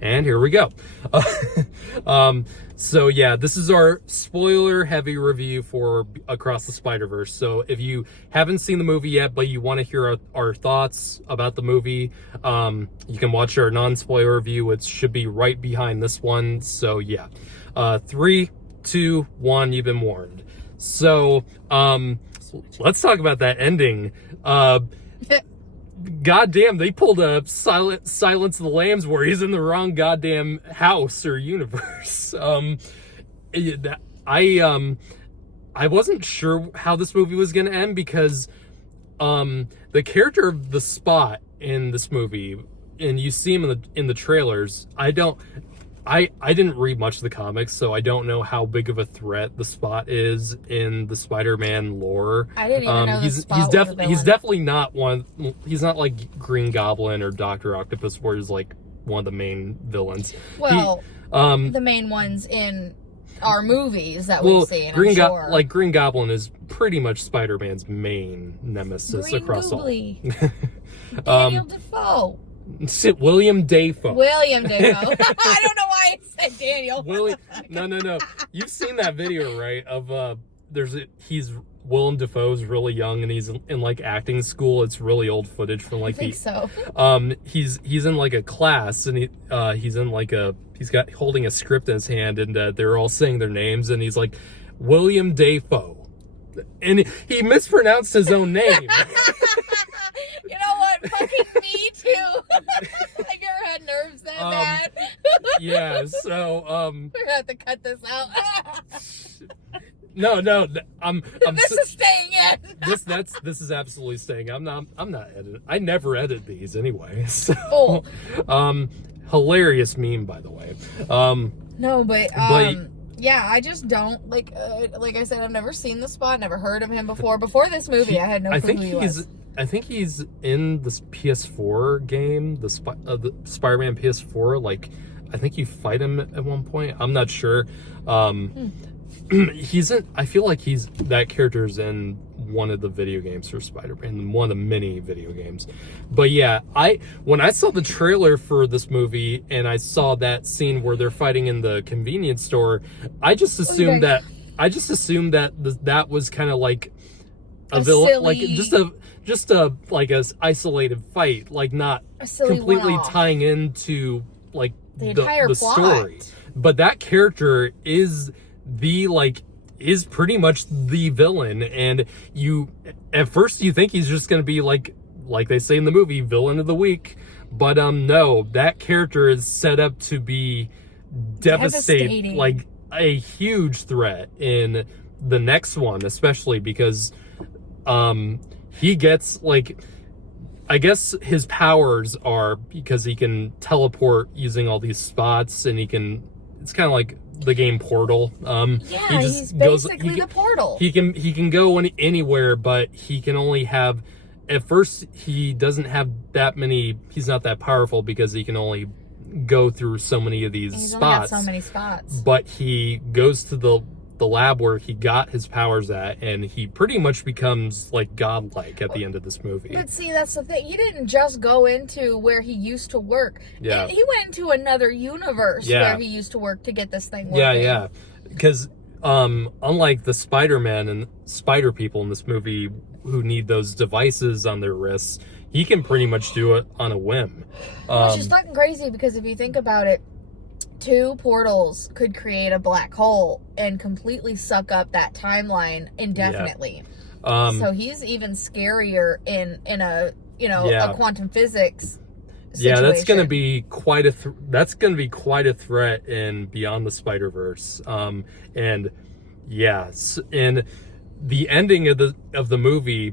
And here we go. So yeah, this is our spoiler heavy review for Across the Spider-Verse. So if you haven't seen the movie yet, but you want to hear our thoughts about the movie, you can watch our non-spoiler review, which should be right behind this one. So yeah, 3, 2, 1, you've been warned. So let's talk about that ending. Goddamn, they pulled a Silence of the Lambs where he's in the wrong goddamn house or universe. I wasn't sure how this movie was gonna end because the character of the Spot in this movie, and you see him in the trailers. I didn't read much of the comics, so I don't know how big of a threat the Spot is in the Spider-Man lore. I didn't even know he's definitely not one. He's not like Green Goblin or Dr. Octopus, where he's like one of the main villains. Well, the main ones in our movies that we've seen. Green Goblin is pretty much Spider-Man's main nemesis across all. Daniel Defoe. William Dafoe. William Dafoe. I don't know why I said Daniel. No. You've seen that video, right? Of he's Willem Dafoe's really young and he's in like acting school. It's really old footage from like he's in like a class and he's holding a script in his hand and they're all saying their names and he's like William Dafoe, and he mispronounced his own name. You know what? Fucking me too. I never had nerves that bad. Yeah, so we're gonna have to cut this out. No, this is staying in. This is absolutely staying. I'm not editing. I never edit these anyway. So hilarious meme, by the way. No, but yeah, I just don't like I said, I've never seen the Spot, never heard of him before. Before this movie, I had no clue who he was. I think he's in this PS4 game, the Spider-Man PS4. Like, I think you fight him at one point. I'm not sure. He's in. I feel like that character's in one of the video games for Spider-Man, one of the many video games. But yeah, when I saw the trailer for this movie and I saw that scene where they're fighting in the convenience store, I just assumed that that was kind of like a villain, like just a isolated fight, like not completely tying into like the entire story. But that character is pretty much the villain, and at first you think he's just gonna be like they say in the movie, villain of the week. But no, that character is set up to be devastating, like a huge threat in the next one, especially because he gets I guess his powers are because he can teleport using all these spots, and it's kind of like the game Portal. He's basically the Portal. He can go anywhere, but he can only have. At first, he doesn't have that many. He's not that powerful because he can only go through so many of these spots. Only got so many spots. But he goes to the lab where he got his powers at, and he pretty much becomes like godlike at the end of this movie. But see, that's the thing. He didn't just go into where he used to work. Yeah. He went into another universe where he used to work to get this thing working. Yeah. Because unlike the Spider-Man and Spider people in this movie who need those devices on their wrists, he can pretty much do it on a whim. Which is fucking crazy, because if you think about it, 2 portals could create a black hole and completely suck up that timeline indefinitely. Yeah. So he's even scarier in a a quantum physics situation. Yeah, that's gonna be quite a threat in Beyond the Spider-Verse. And the ending of the movie,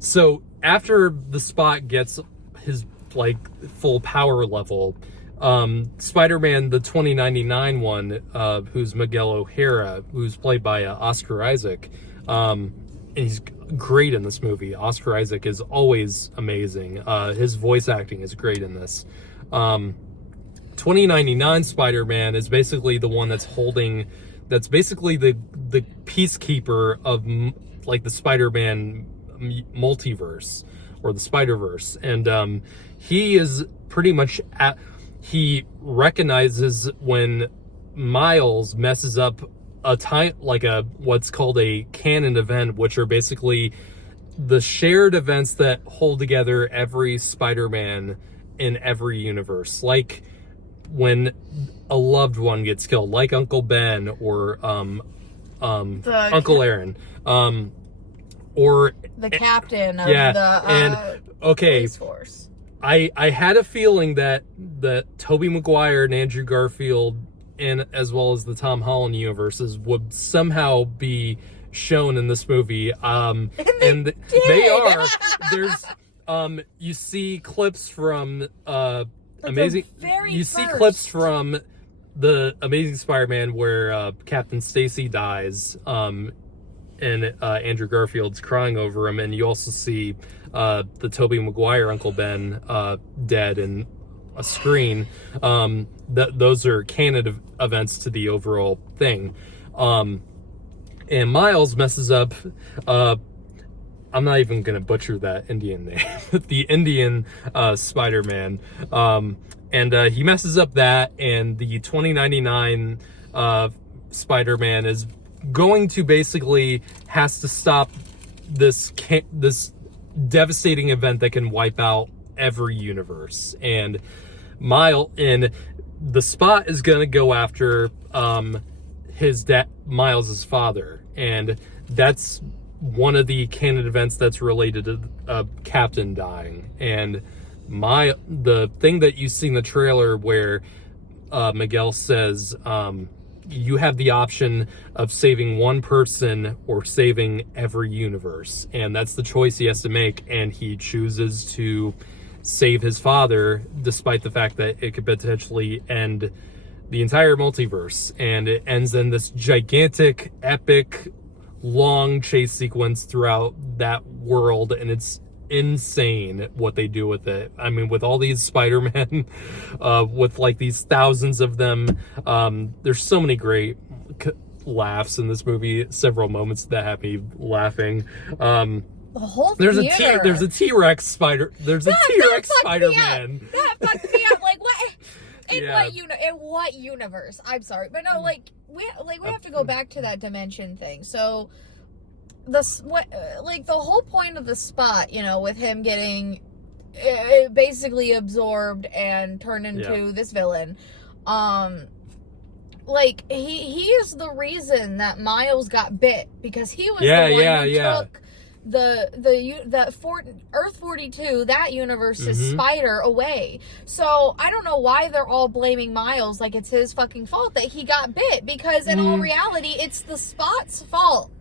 so after the Spot gets his full power level, Spider-Man, the 2099 one, who's Miguel O'Hara, who's played by Oscar Isaac, and he's great in this movie. Oscar Isaac is always amazing. His voice acting is great in this. 2099 Spider-Man is basically the one that's basically the peacekeeper of the Spider-Man multiverse, or the Spider-Verse, and he is pretty much he recognizes when Miles messes up what's called a canon event, which are basically the shared events that hold together every Spider-Man in every universe, like when a loved one gets killed, like Uncle Ben or Uncle Aaron, or the captain of and police force. I had a feeling that Tobey Maguire and Andrew Garfield, and as well as the Tom Holland universes, would somehow be shown in this movie. And they are. There's you see clips from clips from the Amazing Spider-Man where Captain Stacy dies, and Andrew Garfield's crying over him, and you also see the Tobey Maguire Uncle Ben dead in a screen. Those are canon events to the overall thing. And Miles messes up, I'm not even going to butcher that Indian name, the Indian Spider-Man. And he messes up that, and the 2099 Spider-Man is going to basically has to stop this devastating event that can wipe out every universe. And the Spot is going to go after his dad, Miles's father, and that's one of the canon events that's related to Captain dying. And the thing that you see in the trailer where Miguel says you have the option of saving one person or saving every universe, and that's the choice he has to make, and he chooses to save his father despite the fact that it could potentially end the entire multiverse. And it ends in this gigantic, epic, long chase sequence throughout that world, and it's insane what they do with it. I mean, with all these Spider-Men, with like these thousands of them, there's so many great laughs in this movie, several moments that have me laughing. The whole there's a T-Rex Spider-Man. That fucked me up. Like, what? In what universe? I'm sorry, but no, we have to go back to that dimension thing. So the whole point of the Spot, with him getting basically absorbed and turned into this villain, he is the reason that Miles got bit, because he was the one who took the Earth 42, that universe's spider, away. So I don't know why they're all blaming Miles like it's his fucking fault that he got bit, because in all reality it's the Spot's fault.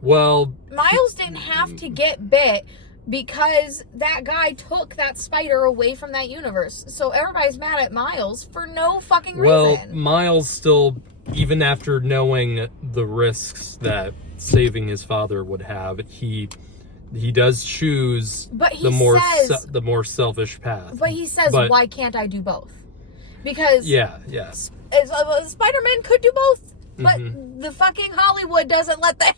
Well, Miles didn't have to get bit because that guy took that spider away from that universe. So everybody's mad at Miles for no fucking reason. Well, Miles still, even after knowing the risks that saving his father would have, he does choose the more selfish path. But he says, why can't I do both? Because Spider-Man could do both, but the fucking Hollywood doesn't let them.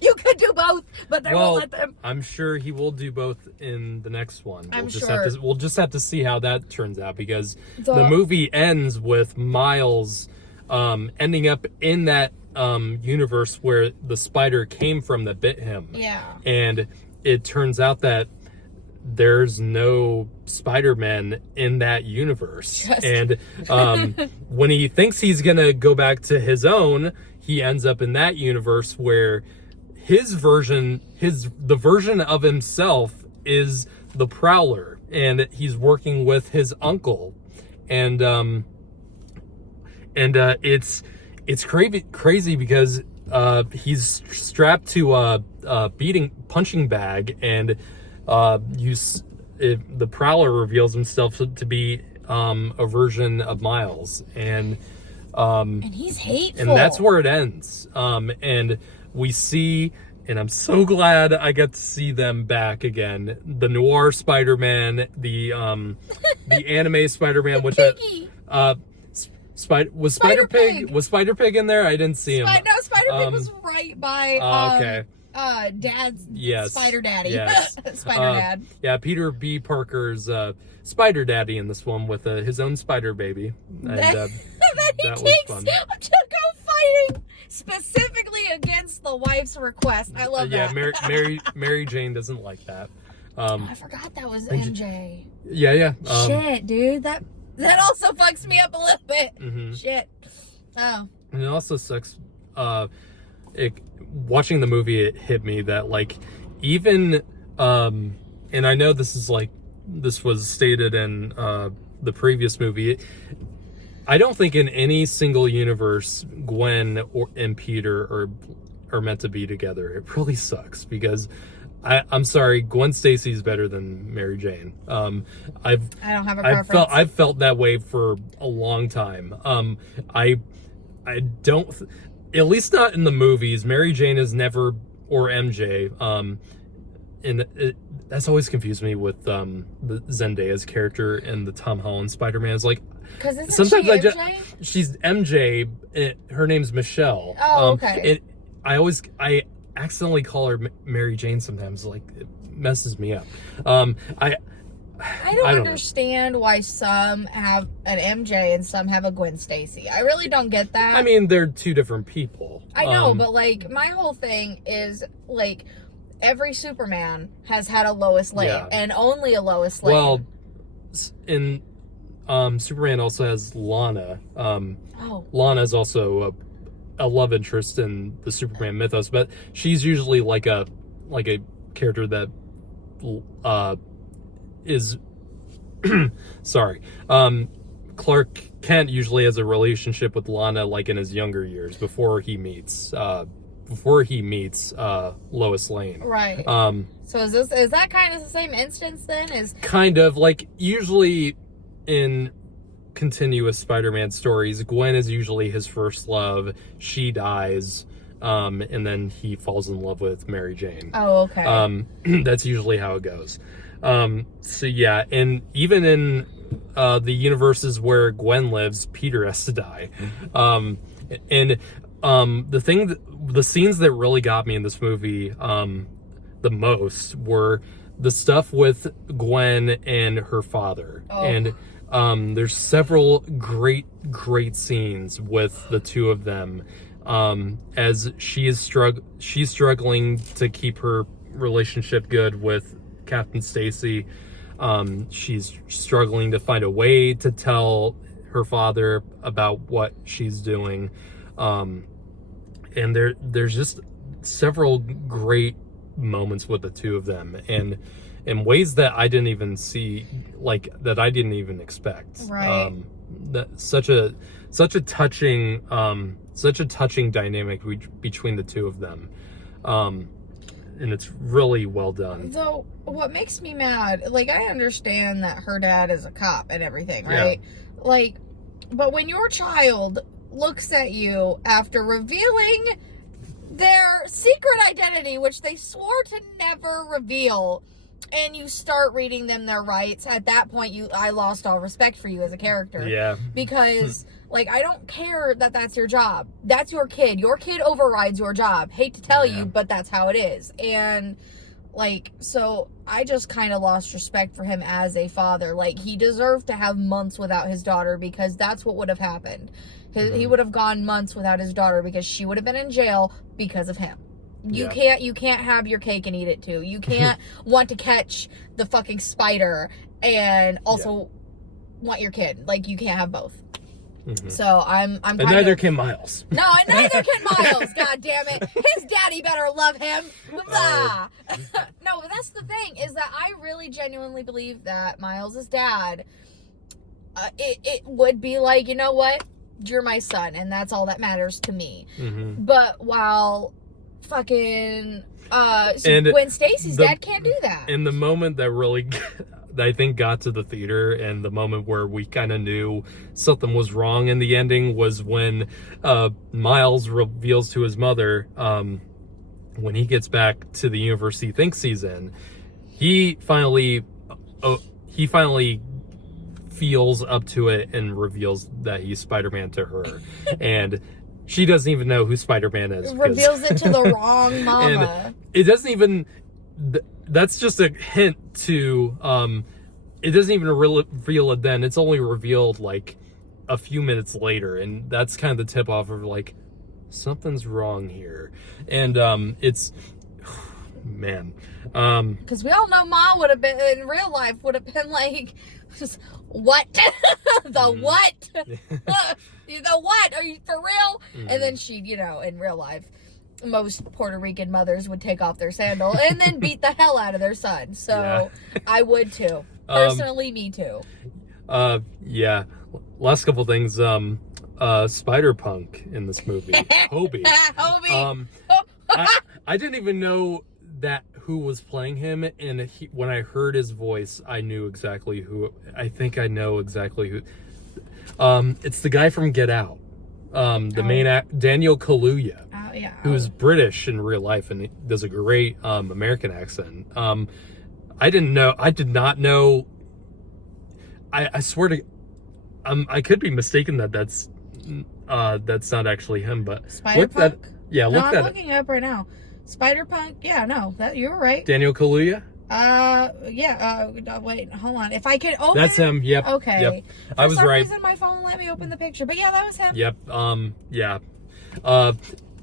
You could do both, but they won't let them. I'm sure he will do both in the next one. We'll just have to see how that turns out, because the movie ends with Miles ending up in that universe where the spider came from that bit him. Yeah. And it turns out that there's no Spider-Man in that universe. And when he thinks he's gonna go back to his own, he ends up in that universe where the version of himself is the Prowler, and he's working with his uncle. And it's crazy because he's strapped to a punching bag, and the Prowler reveals himself to be a version of Miles, and he's hateful, and that's where it ends. And we see, and I'm so glad I got to see them back again. The Noir Spider-Man, the anime Spider-Man, which was Spider-Pig in there? I didn't see him. No, Spider-Pig was right by Dad's Spider Daddy. Yes. Spider Dad. Yeah, Peter B. Parker's Spider Daddy in this one with his own spider baby. And that he that was takes fun. to go fighting specifically against the wife's request. I love Yeah, that. Mary Jane doesn't like that. I forgot that was MJ. Yeah. Shit, dude. That also fucks me up a little bit. Mm-hmm. Shit. Oh. And it also sucks. Watching the movie, it hit me that like even and I know this was stated in the previous movie. I don't think in any single universe Gwen and Peter are meant to be together. It really sucks because I'm sorry, Gwen Stacy's better than Mary Jane. I don't have a preference. I've felt that way for a long time. I don't, at least not in the movies. Mary Jane is never, or MJ. That's always confused me with the Zendaya's character and the Tom Holland Spider-Man. It's like, because sometimes MJ? She's MJ. Her name's Michelle. Oh, okay. I accidentally call her Mary Jane sometimes. Like, it messes me up. I don't understand why some have an MJ and some have a Gwen Stacy. I really don't get that. I mean, they're two different people. I know, but like my whole thing is like every Superman has had a Lois Lane and only a Lois Lane. Well, in Superman also has Lana. Lana is also a love interest in the Superman mythos, but she's usually like a character that is sorry. Clark Kent usually has a relationship with Lana like in his younger years before he meets Lois Lane. Right. So is that kind of the same instance then? Kind of like usually in continuous Spider-Man stories, Gwen is usually his first love. She dies, and then he falls in love with Mary Jane. Oh, okay. That's usually how it goes. So yeah, and even in the universes where Gwen lives, Peter has to die. And the scenes that really got me in this movie the most were the stuff with Gwen and her father. And there's several great scenes with the two of them as she's struggling to keep her relationship good with Captain Stacy. She's struggling to find a way to tell her father about what she's doing. And there's just several great moments with the two of them, and in ways that I didn't even see, like that I didn't even expect. Right. That such a touching dynamic between the two of them. And it's really well done. Though, what makes me mad, like, I understand that her dad is a cop and everything, right? Yeah. Like, but when your child looks at you after revealing their secret identity, which they swore to never reveal, and you start reading them their rights, at that point, I lost all respect for you as a character. Yeah. Because, like, I don't care that that's your job. That's your kid. Your kid overrides your job. Hate to tell you, but that's how it is. And, like, so I just kind of lost respect for him as a father. Like, he deserved to have months without his daughter because that's what would have happened. He would have gone months without his daughter because she would have been in jail because of him. You can't have your cake and eat it too. You can't want to catch the fucking spider and also want your kid. Like, you can't have both. Mm-hmm. So I'm and neither can Miles. No, and neither can Miles. God damn it. His daddy better love him. No, but that's the thing, is that I really genuinely believe that Miles' dad, it would be like, you know what? You're my son, and that's all that matters to me. Mm-hmm. But while fucking Gwen Stacy's dad can't do that. And the moment that really I think got to the theater, and the moment where we kind of knew something was wrong in the ending, was when Miles reveals to his mother, when he gets back to the universe he thinks he's in, he finally feels up to it and reveals that he's Spider-Man to her. And she doesn't even know who Spider-Man is. Reveals it to the wrong mama. And it doesn't even... That's just a hint to... it doesn't even reveal it then. It's only revealed like a few minutes later, and that's kind of the tip off of like something's wrong here. And it's man, because we all know Ma would have been in real life would have been like, just what what the what, are you for real? And then she, you know, in real life, most Puerto Rican mothers would take off their sandal and then beat the hell out of their son. So I would too. Personally, me too. Yeah. Last couple things. Spider-Punk in this movie. Hobie. Hobie. I didn't even know that who was playing him, and when I heard his voice, I knew exactly who. I think I know exactly who. It's the guy from Get Out. The main Daniel Kaluuya. Who's British in real life, and he does a great American accent. I did not know. I swear to, I could be mistaken that's not actually him, but Spider-Punk? I'm looking it up right now. Spider-Punk, that you're right. Daniel Kaluuya? Wait, hold on. If I could open That's him, yep. Okay. Yep. I was right. For some right. reason my phone let me open the picture, but yeah, that was him. Yep.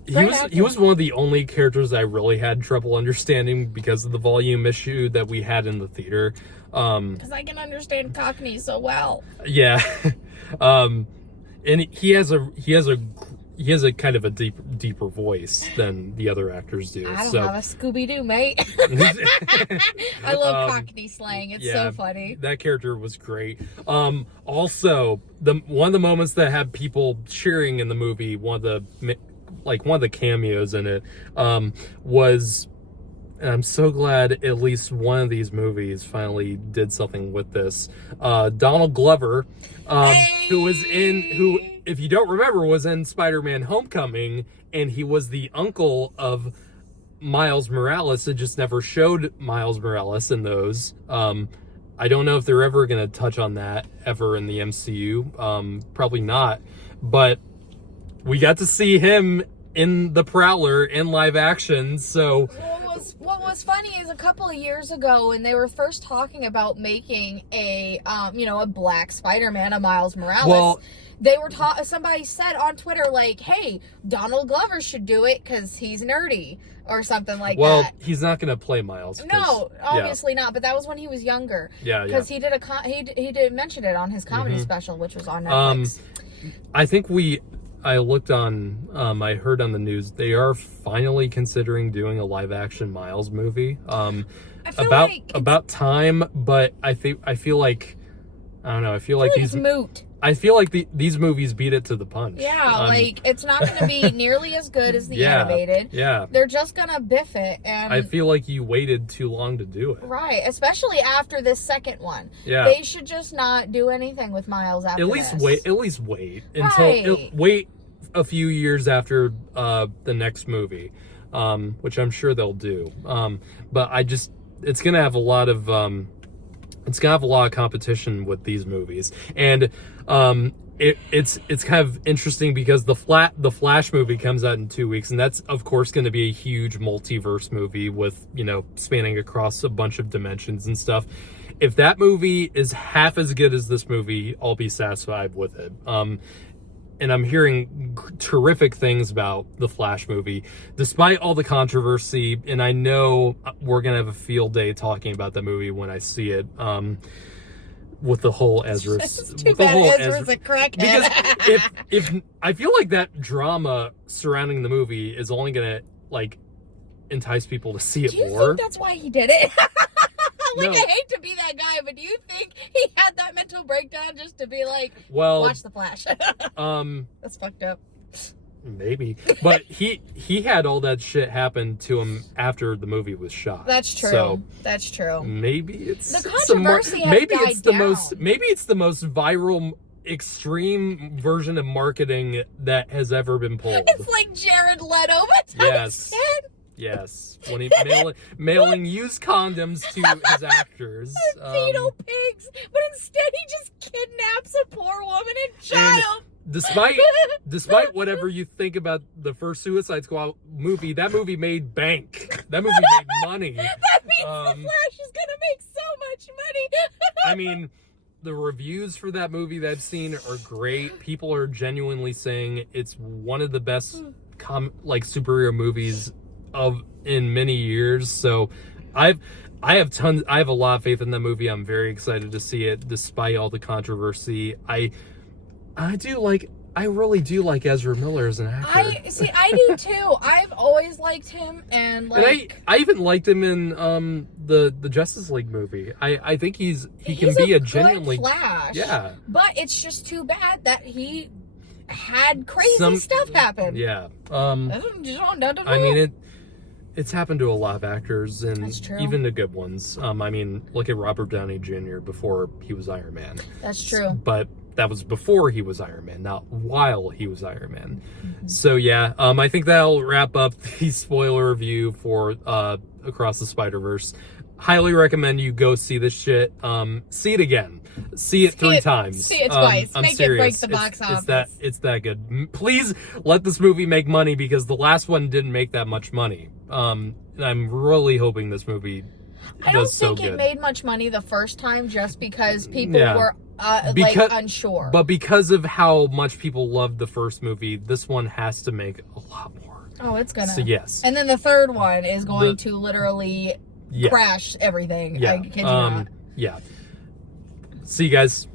He was one of the only characters I really had trouble understanding because of the volume issue that we had in the theater. Because I can understand Cockney so well. Yeah. And he has a kind of a deeper voice than the other actors do. I don't have a Scooby-Doo, mate. I love Cockney slang. It's so funny. That character was great. Also, one of the moments that had people cheering in the movie, one of the cameos in it, was, and I'm so glad at least one of these movies finally did something with this. Donald Glover, who, if you don't remember, was in Spider-Man Homecoming, and he was the uncle of Miles Morales. It just never showed Miles Morales in those. I don't know if they're ever going to touch on that ever in the MCU. Probably not. But we got to see him in the Prowler in live action, so... What was funny is a couple of years ago when they were first talking about making a black Spider-Man, a Miles Morales, they were somebody said on Twitter, like, hey, Donald Glover should do it because he's nerdy or something like that. Well, he's not going to play Miles. No, obviously not, but that was when he was younger. Yeah, because he did mention it on his comedy special, which was on Netflix. I think I looked on, I heard on the news, they are finally considering doing a live action Miles movie. About time, but I feel like, I don't know, I feel like these... it's moot. I feel like these movies beat it to the punch. Yeah, it's not going to be nearly as good as the animated. Yeah. They're just going to biff it. And I feel like you waited too long to do it. Right, especially after this second one. Yeah. They should just not do anything with Miles after this. At least wait until wait a few years after the next movie, which I'm sure they'll do. But it's going to have a lot of competition with these movies, and it's kind of interesting because the Flash movie comes out in 2 weeks, and that's of course going to be a huge multiverse movie with, spanning across a bunch of dimensions and stuff. If that movie is half as good as this movie, I'll be satisfied with it. And I'm hearing terrific things about the Flash movie, despite all the controversy. And I know we're going to have a field day talking about the movie when I see it, with the whole Ezra. It's too bad Ezra's a crackhead. Because if I feel like that drama surrounding the movie is only going to, entice people to see it more. Do you think that's why he did it? No. I hate to be that guy, but do you think he had that mental breakdown just to be like, watch the Flash? That's fucked up. Maybe. But he had all that shit happen to him after the movie was shot. That's true. So that's true. Maybe it's the controversy maybe it's the most viral extreme version of marketing that has ever been pulled. It's like Jared Leto, but yes. Yes, when he mailing used condoms to his actors. Fetal pigs, but instead he just kidnaps a poor woman and child. And despite whatever you think about the first Suicide Squad movie, that movie made bank. That movie made money. That The Flash is gonna make so much money. I mean, the reviews for that movie that I've seen are great. People are genuinely saying it's one of the best superhero movies in many years. So I have a lot of faith in that movie. I'm very excited to see it despite all the controversy. I really do like Ezra Miller as an actor. I do too. I've always liked him, and I even liked him in the Justice League movie. I think he can be a genuinely Flash. Yeah. But it's just too bad that he had crazy stuff happen. Yeah. I mean it's happened to a lot of actors, and even the good ones. I mean, look at Robert Downey Jr. before he was Iron Man. That's true. But that was before he was Iron Man, not while he was Iron Man. Mm-hmm. So yeah, I think that'll wrap up the spoiler review for Across the Spider-Verse. Highly recommend you go see this shit. See it again. See it 3 times. See it twice. Make it break the box office. It's that good. Please let this movie make money, because the last one didn't make that much money. And I'm really hoping this movie I don't think it made much money the first time, just because people were unsure. But because of how much people loved the first movie, this one has to make a lot more. Oh, it's gonna. So yes. And then the third one is going to literally crash everything. Yeah. I kid you not. Yeah. See you guys.